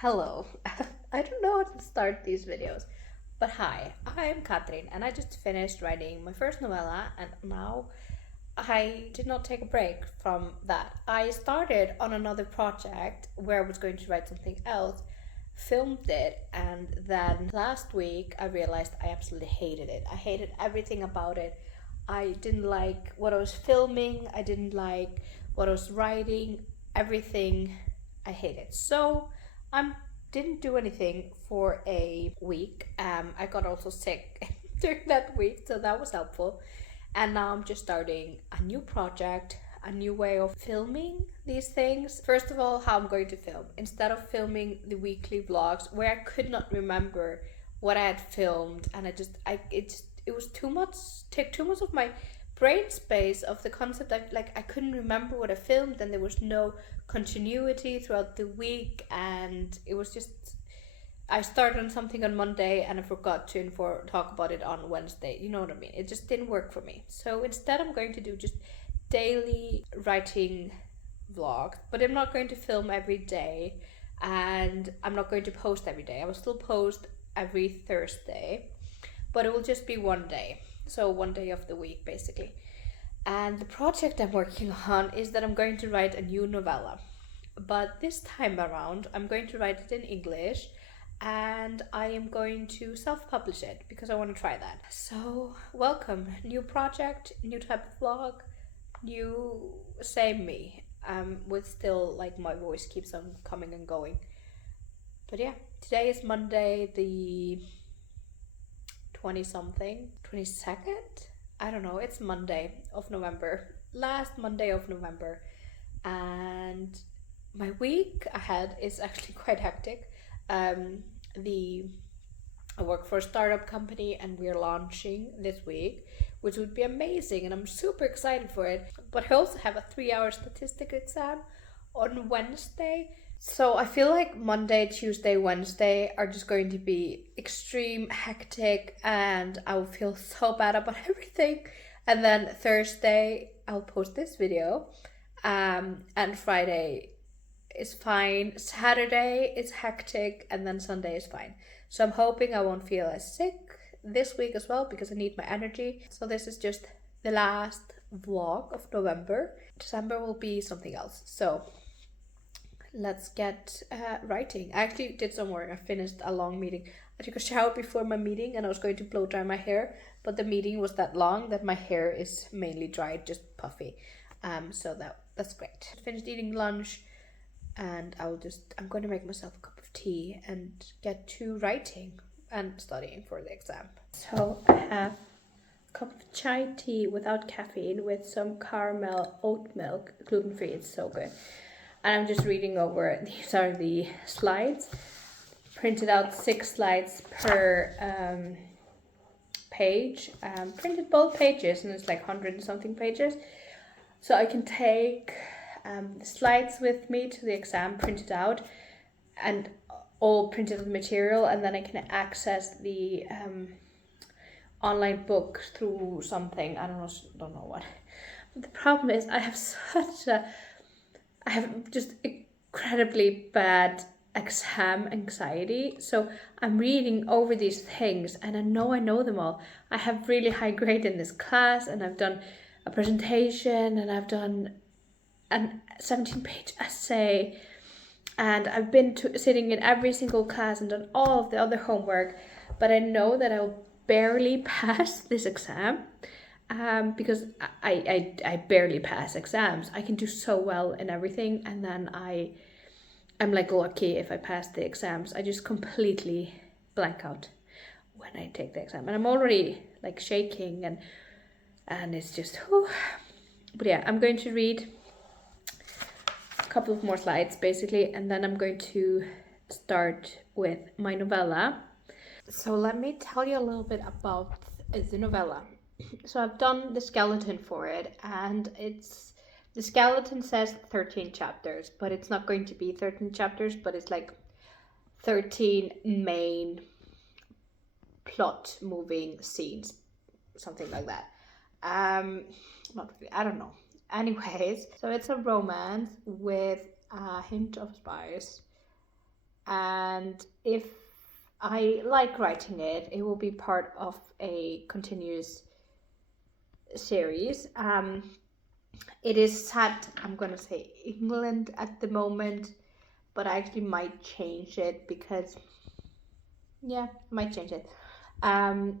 Hello. I don't know how to start these videos, but hi, I'm Katrin and I just finished writing my first novella and now I did not take a break from that. I started on another project where I was going to write something else, filmed it, and then last week I realized I absolutely hated it. I hated everything about it. I didn't like what I was filming, I didn't like what I was writing, everything I hated. So I didn't do anything for a week. I got also sick during that week, so that was helpful. And now I'm just starting a new project, a new way of filming these things. First of all, how I'm going to film. Instead of filming the weekly vlogs where I could not remember what I had filmed, and it was too much, take too much of my brain space of the concept. I couldn't remember what I filmed, and there was no continuity throughout the week, and it was just I started on something on Monday and I forgot to talk about it on Wednesday. You know what I mean? It just didn't work for me. So instead, I'm going to do just daily writing vlogs, but I'm not going to film every day and I'm not going to post every day. I will still post every Thursday, but it will just be one day. So one day of the week, basically. And the project I'm working on is that I'm going to write a new novella. But this time around, I'm going to write it in English and I am going to self publish it because I want to try that. So, welcome. New project, new type of vlog, new same me. With still like my voice keeps on coming and going. But yeah, today is Monday, the 20 something, 22nd? I don't know, it's Monday of November, last Monday of November. And my week ahead is actually quite hectic. Um, the I work for a startup company and we're launching this week, which would be amazing, and I'm super excited for it. But I also have a 3 hour statistic exam on Wednesday. So I feel like Monday, Tuesday, Wednesday are just going to be extreme hectic and I will feel so bad about everything. And then Thursday I'll post this video. And Friday is fine. Saturday is hectic and then Sunday is fine. So I'm hoping I won't feel as sick this week as well because I need my energy. So this is just the last vlog of November. December will be something else. So let's get writing. I actually did some work. I finished a long meeting. I took a shower before my meeting and I was going to blow dry my hair, but the meeting was that long that my hair is mainly dried, just puffy. So that's great. Finished eating lunch and I'm going to make myself a cup of tea and get to writing and studying for the exam. So I have a cup of chai tea without caffeine with some caramel oat milk, gluten free. It's so good. And I'm just reading over, these are the slides, printed out 6 slides per page, printed both pages, and it's like 100 and something pages. So I can take the slides with me to the exam, printed out, and all printed material, and then I can access the online book through something, I don't know what. But the problem is I have just incredibly bad exam anxiety. So I'm reading over these things and I know them all. I have really high grade in this class and I've done a presentation and I've done a 17-page essay and I've been sitting in every single class and done all of the other homework, but I know that I'll barely pass this exam. Because I barely pass exams. I can do so well in everything, and then I'm like lucky if I pass the exams. I just completely blank out when I take the exam, and I'm already like shaking and it's just. Whew. But yeah, I'm going to read a couple of more slides basically, and then I'm going to start with my novella. So let me tell you a little bit about the novella. So I've done the skeleton for it, and the skeleton says 13 chapters, but it's not going to be 13 chapters, but it's like 13 main plot moving scenes, something like that. Not really, I don't know. Anyways, so it's a romance with a hint of spice, And if I like writing it, it will be part of a continuous series. It is set, I'm gonna say England at the moment, but I actually might change it because, yeah, I might change it. Um,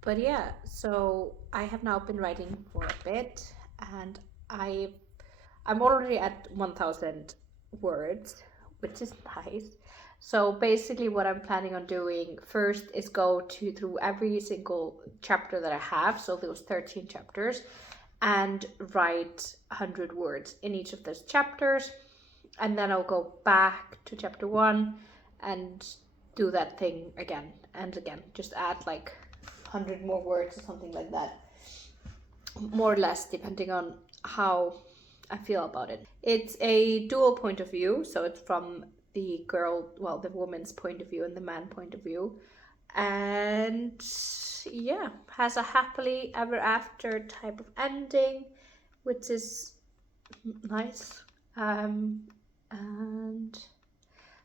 but yeah, so I have now been writing for a bit, and I I'm already at 1,000 words, which is nice. So basically, what I'm planning on doing first is go to through every single chapter that I have, so those 13 chapters, and write 100 words in each of those chapters, and then I'll go back to chapter one and do that thing again and again. Just add like 100 more words or something like that, more or less, depending on how I feel about it. It's a dual point of view, so it's from the woman's point of view and the man point of view. And yeah, has a happily ever after type of ending, which is nice. And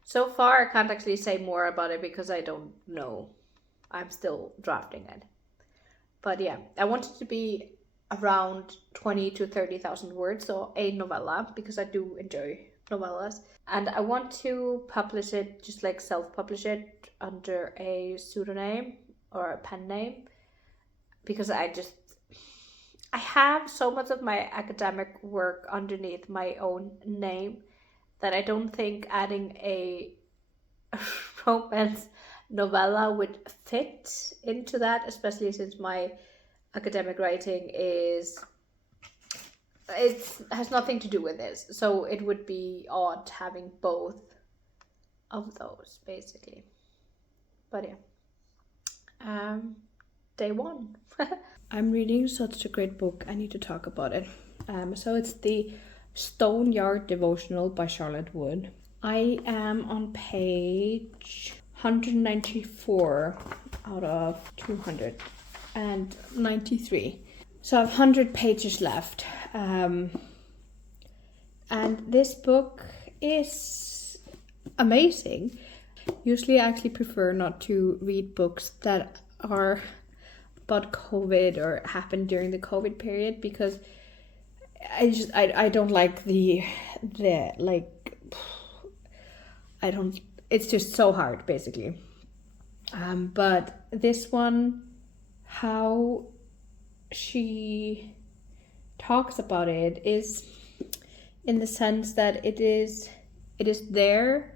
so far, I can't actually say more about it because I don't know. I'm still drafting it. But yeah, I want it to be around 20 to 30,000 words, so a novella, because I do enjoy novellas. And I want to publish it, just like self-publish it under a pseudonym or a pen name, because I have so much of my academic work underneath my own name that I don't think adding a romance novella would fit into that, especially since my academic writing it has nothing to do with this, so it would be odd having both of those basically. But yeah, day one. I'm reading such a great book, I need to talk about it. So it's the Stone Yard Devotional by Charlotte Wood. I am on page 194 out of 293. So I have 100 pages left. And this book is amazing. Usually I actually prefer not to read books that are about COVID or happened during the COVID period, because I don't like the like, I don't, it's just so hard basically. But this one, how she talks about it is in the sense that it is there,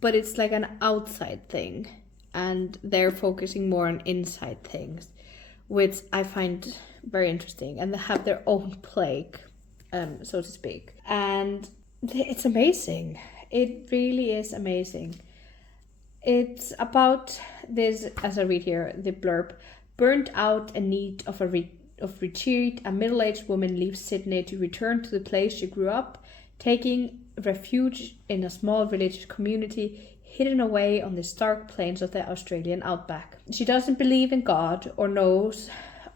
but it's like an outside thing, and they're focusing more on inside things, which I find very interesting, and they have their own plague, so to speak, and it's amazing. It really is amazing. It's about this, as I read here, the blurb: burnt out in need of retreat, a middle-aged woman leaves Sydney to return to the place she grew up, taking refuge in a small village community hidden away on the stark plains of the Australian outback. She doesn't believe in God or know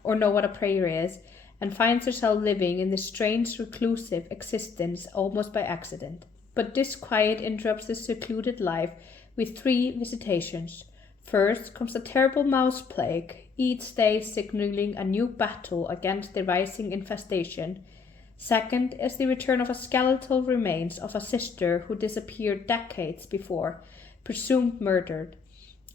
what a prayer is, and finds herself living in this strange reclusive existence almost by accident. But disquiet interrupts this secluded life with 3 visitations. First comes a terrible mouse plague, each day signaling a new battle against the rising infestation. Second is the return of a skeletal remains of a sister who disappeared decades before, presumed murdered.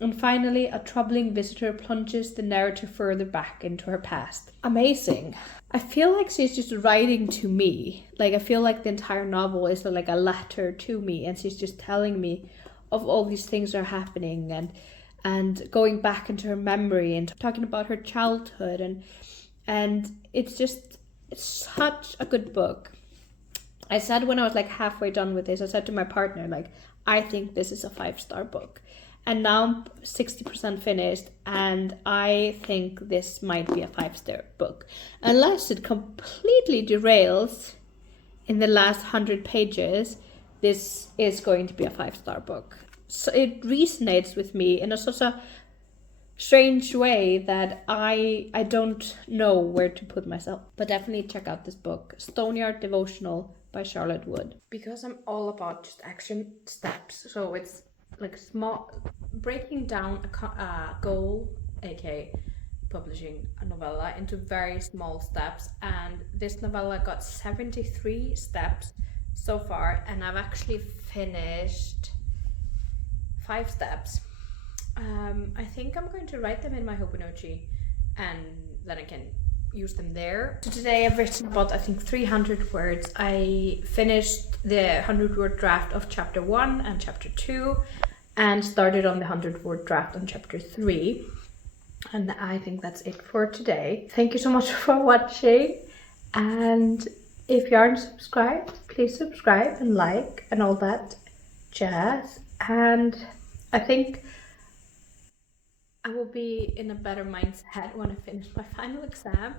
And finally, a troubling visitor plunges the narrative further back into her past. Amazing. I feel like she's just writing to me. Like, I feel like the entire novel is like a letter to me, and she's just telling me of all these things that are happening, and going back into her memory and talking about her childhood, and it's such a good book. I said when I was like halfway done with this, I said to my partner, like, I think this is a 5-star book. And now I'm 60% finished, and I think this might be a 5-star book. Unless it completely derails in the last 100 pages, this is going to be a 5-star book. So it resonates with me in such a strange way that I don't know where to put myself. But definitely check out this book, Stoneyard Devotional by Charlotte Wood. Because I'm all about just action steps, so it's like small, breaking down a goal, aka publishing a novella, into very small steps. And this novella got 73 steps so far, and I've actually finished 5 steps. I think I'm going to write them in my Hobonichi, and then I can use them there. So today I've written about, I think, 300 words. I finished the 100-word draft of chapter 1 and chapter 2, and started on the 100-word draft on chapter 3. And I think that's it for today. Thank you so much for watching, and if you aren't subscribed, please subscribe and like and all that jazz. And I think I will be in a better mindset when I finish my final exam,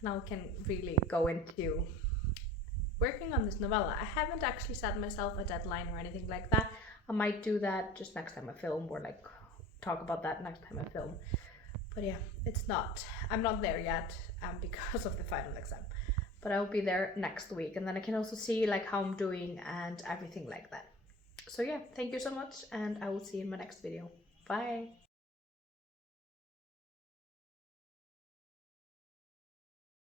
and I can really go into working on this novella. I haven't actually set myself a deadline or anything like that. I might do that just next time I film, or like talk about that next time I film. But yeah, I'm not there yet, because of the final exam. But I'll be there next week, and then I can also see like how I'm doing and everything like that. So yeah, thank you so much, and I will see you in my next video. Bye!